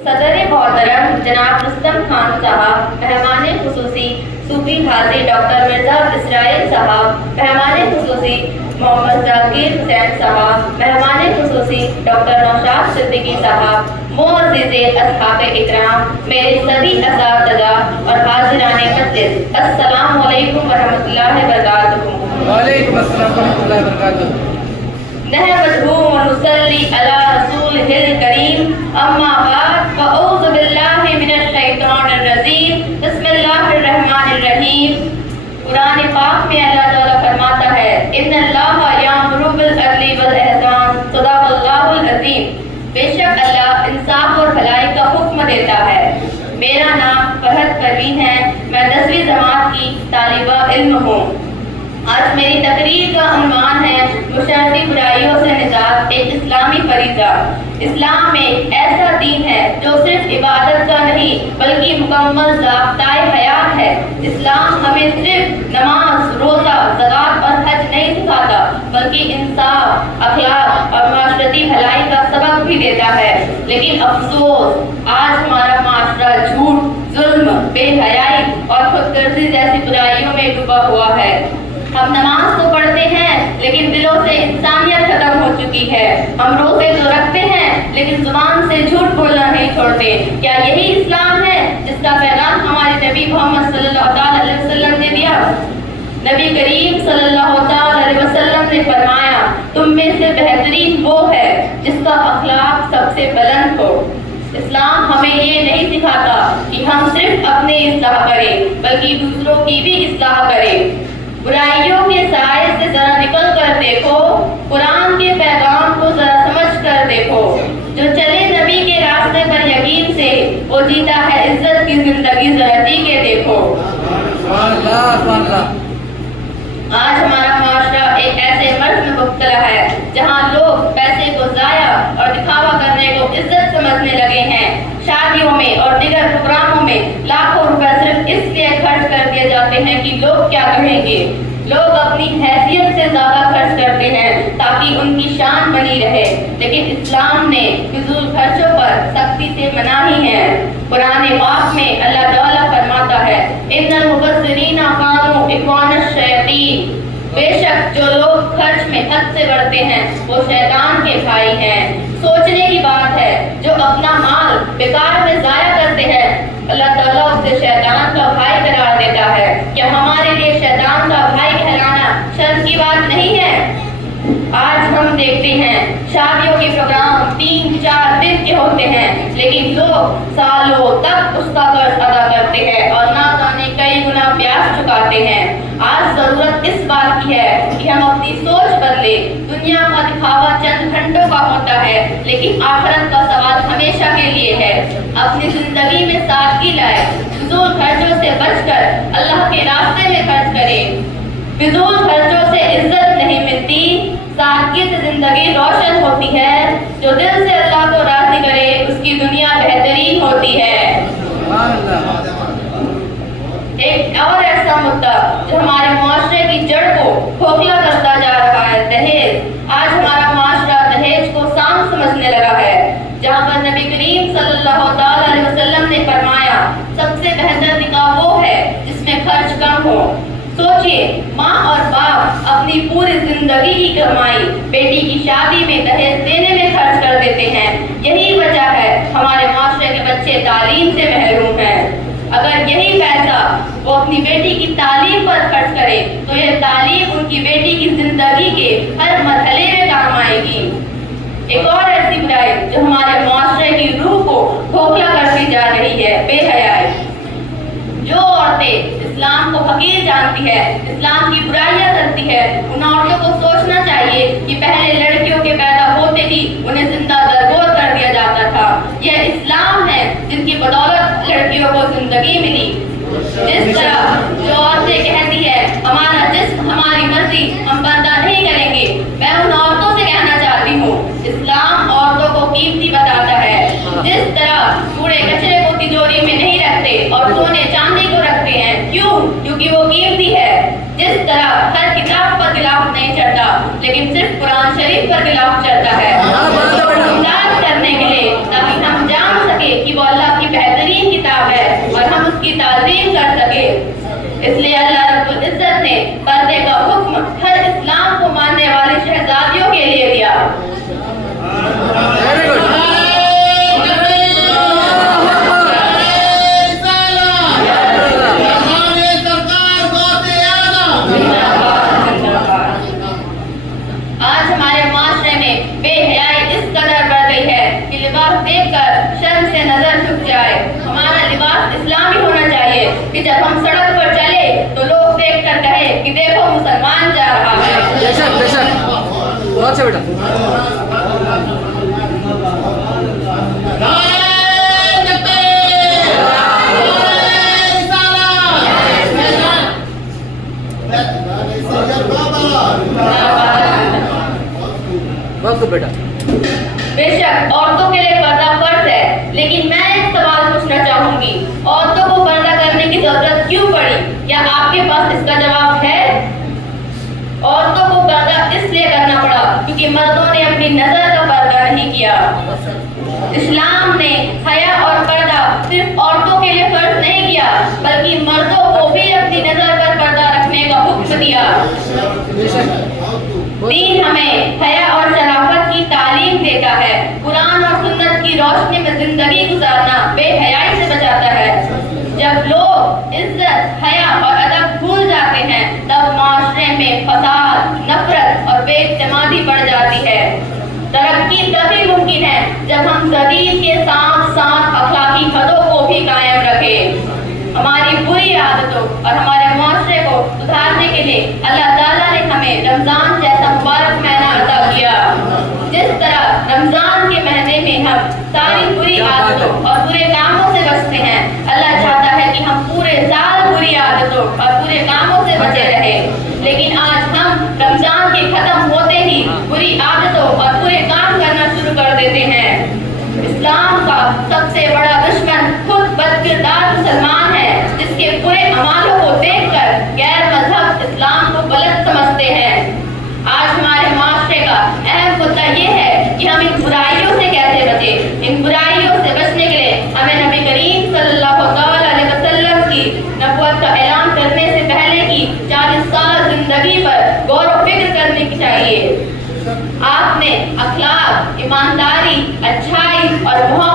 सदर मोहतरम जनाब रुस्तम खान साहब, मेहमान खुसूसी सूफी हाजी डॉक्टर मिर्जा इसराइल साहब, मेहमान खुसूसी मोहम्मद जाकिर हुसैन साहब, मेहमान खुसूसी डॉक्टर नौशाद सिद्दीकी साहब, मुअज़्ज़िज़े अस्हाब इकराम, मेरे सभी असातिज़ा और हाज़िराने मस्जिद, अस्सलामु अलैकुम व रहमतुल्लाहि व बरकातुहू। वालेकुम अस्सलाम व रहमतुल्लाहि व बरकातुहू। नहमदुहू व नुसल्ली अला रसूलिहिल करीम, अम्मा बाद फ़अऊज़ु बिल्लाहि मिनश शैतानिर रजीम, बिस्मिल्लाहिर रहमानिर रहीम। कुरान पाक में अल्लाह ताला फरमाता है, इन्नल्लाहा यामुरु बिल अदली वल इहसान, सदाक़ल्लाहुल अज़ीम। बेशक अल्लाह इंसाफ और भलाई का हुक्म देता है। मेरा नाम फरहत परवीन है, मैं 10वीं जमात की तालिबा इल्म हूँ। आज मेरी तकरीर का उन्वान है मुशर्रती बुराइयों से निजात, एक इस्लामी फरीज़ा। इस्लाम में ऐसा दीन है जो सिर्फ इबादत का नहीं बल्कि मुकम्मल ज़ाब्ताए हयात है। इस्लाम हमें सिर्फ नमाज, रोज़ा, ज़कात और हज नहीं सिखाता बल्कि इंसाफ, अखलाक और माशरती भलाई का सबक भी देता है। लेकिन अफसोस, आज हमारा माशरा झूठ, जुल्म, बेहयाई और खुदगर्जी जैसी बुराइयों में डूबा हुआ है। हम नमाज तो पढ़ते हैं लेकिन दिलों से इंसानियत खत्म हो चुकी है। हम रोजे तो रखते हैं लेकिन जुबान से झूठ बोलना नहीं छोड़ते। क्या यही इस्लाम है जिसका पैगाम हमारे नबी मोहम्मद सल्लल्लाहु अलैहि वसल्लम ने दिया? नबी करीम सल्लल्लाहु अलैहि वसल्लम ने फरमाया, तुम में से बेहतरीन वो है जिसका अखलाक सबसे बुलंद हो। इस्लाम हमें ये नहीं सिखाता कि हम सिर्फ अपने इस्लाह करें बल्कि दूसरों की भी इस्लाह करें। बुराइयों के साए से जरा निकल कर देखो, कुरान के पैगाम को जरा समझ कर देखो। जो चले नबी के रास्ते पर यकीन से, वो जीता है इज्जत की जिंदगी, जरा जी के देखो। आज हमारा माशरा एक ऐसे मर्ज में मुब्तला है जहाँ लोग पैसे को जाया और दिखावा करने को इज्जत समझने लगे हैं। शादियों में और दीगर प्रोग्रामों में लाखों रुपए सिर्फ इसलिए खर्च कर दिए जाते हैं कि लोग क्या कहेंगे। लोग अपनी हैसियत से ज्यादा खर्च करते हैं ताकि उनकी शान बनी रहे, लेकिन इस्लाम ने फिजूल खर्चों पर सख्ती से मनाही है। कुरान पाक में अल्लाह ताला फरमाता है, इन्नल मुबस्सिरीना कानू इख्वानश शयातीन, बेशक जो लोग खर्च में हद से बढ़ते हैं वो शैतान के भाई हैं। सोचने की बात है, जो अपना माल बेकार में जाया करते हैं अल्लाह ताला उसे शैतान का भाई करार देता है। क्या हमारे लिए शैतान का भाई कहलाना शर्म की बात नहीं है? आज हम देखते हैं शादियों के प्रोग्राम 3-4 दिन के होते हैं लेकिन लोग सालों तक उसका कर्ज अदा करते हैं और ना जाने कई गुना ब्याज चुकाते हैं। आज जरूरत इस बात की है कि हम अपनी सोच बदले। दुनिया का दिखावा चंद घंटों का होता है लेकिन आखिरत का सवाल हमेशा के लिए है। अपनी जिंदगी में सादगी लाए, फिजूल खर्चों से बचकर अल्लाह के रास्ते में खर्च करें। फिजूल खर्चों से इज्जत नहीं मिलती, सादगी से जिंदगी रोशन होती है। जो दिल से अल्लाह को राजी करे उसकी दुनिया बेहतरीन होती है। एक और ऐसा मुद्दा जो हमारे मुआशरे की जड़ को खोखला करता जा रहा है, दहेज। आज हमारा मुआशरा दहेज को सांप समझने लगा है, जहाँ पर नबी करीम सल्लल्लाहु अलैहि वसल्लम ने फरमाया, सबसे बेहतर निकाह वो है जिसमें खर्च कम हो। सोचिए, माँ और बाप अपनी पूरी जिंदगी की कमाई बेटी की शादी में दहेज देने में खर्च कर देते हैं। यही वजह है हमारे माशरे के बच्चे तालीम से महरूम हैं। अगर यही पैसा वो अपनी बेटी की तालीम पर खर्च करे तो ये तालीम उनकी बेटी की जिंदगी के हर मरहले में काम आएगी। एक और ऐसी बुराई जो हमारे माशरे की रूह को खोखला करती जा रही है, बेहयाई। जो औरतें इस्लाम को हकीर जानती है, इस्लाम की बुराइयां करती है, उन औरतों को सोचना चाहिए कि पहले लड़कियों के पैदा होते ही उन्हें जिंदा दरगोर कर दिया जाता था। यह इस्लाम है जिनकी बदौलत लड़कियों को जिंदगी मिली। जिस तरह जो औरतें कहती है हमारा जिस्म हमारी मर्जी, हम पर्दा नहीं करेंगे, मैं उन औरतों से कहना चाहती हूँ, इस्लाम औरतों को कीमती बताता है। जिस तरह कूड़े कचरे को तिजोरी में नहीं रखते और सोने चांदी को रखते हैं, क्यों? क्योंकि वो कीमती है। जिस तरह हर किताब पर गिलाफ नहीं चढ़ता लेकिन सिर्फ कुरान शरीफ पर गिलाफ चढ़ता है, करने के लिए ताकि हम जान सके कि اس کی تعظیم کر سکے. اس لیے اللہ رب العزت نے پردے کا حکم ہر اسلام کو ماننے والی شہزادیوں کے لیے دیا. Very good. آج ہمارے معاشرے میں بے حیائی اس قدر بڑھ گئی ہے کہ لباس دیکھ کر شرم سے نظر جھک جائے. ہمارا لباس اسلامی ہونا چاہیے کہ جب ہم سڑک پر چلے تو لوگ دیکھ کر کہے کہ دیکھو مسلمان جا رہا ہے. بے شک بے شک. بہت سے بیٹا. بہت خوب بیٹا. بے شک عورتوں کے لیے پردہ فرض ہے، لیکن میں ایک سوال پوچھنا چاہوں گی، عورتوں کو پردہ کرنے کی ضرورت کیوں پڑی؟ کیا آپ کے پاس اس کا جواب ہے؟ عورتوں کو پردہ اس لیے کرنا پڑا کیونکہ مردوں نے اپنی نظر کا پردہ نہیں کیا. اسلام نے حیا اور پردہ صرف عورتوں کے لیے فرض نہیں کیا بلکہ مردوں کو بھی اپنی نظر پر پردہ رکھنے کا حکم دیا. بے شک. دین ہمیں حیا اور شرافت کی تعلیم دیتا ہے. قرآن اور سنت کی روشنی میں زندگی گزارنا بے حیائی سے بچاتا ہے. جب لوگ عزت، حیا اور ادب بھول جاتے ہیں تب معاشرے میں فساد، نفرت اور بے اعتمادی بڑھ جاتی ہے. ترقی تبھی ممکن ہے جب ہم تدبیر کے ساتھ ساتھ اخلاقی حدوں کو بھی قائم رکھیں. ہماری بری عادتوں اور ہمارے معاشرے کو سدھارنے کے لیے اللہ تعالیٰ نے ہمیں رمضان جیسا مبارک مہینہ عطا کیا. جس طرح رمضان کے مہینے میں ہم ساری بری عادتوں اور برے کاموں سے بچتے ہیں، اللہ چاہتا ہے کہ ہم پورے سال بری عادتوں اور برے کاموں سے بچے رہیں. لیکن آج ہم رمضان کے ختم ہوتے ہی بری عادتوں اور برے کام کرنا شروع کر دیتے ہیں. اسلام کا سب سے بڑا دشمن خود بدکردار مسلمان ہے جس کے برے اعمالوں کو دیکھ کر غیر مذہب اسلام کو غلط سمجھتے ہیں. آج ہمارے معاشرے کا اہم مدعا یہ ہے کہ ہم ان برائیوں سے کیسے بچیں. ان برائیوں سے بچنے کے لیے ہمیں نبی کریم صلی اللہ علیہ وسلم کی نبوت کا اعلان کرنے سے پہلے کی 40 سال زندگی پر غور و فکر کرنے کی چاہیے. آپ نے اخلاق، ایمانداری، اچھائی اور محبت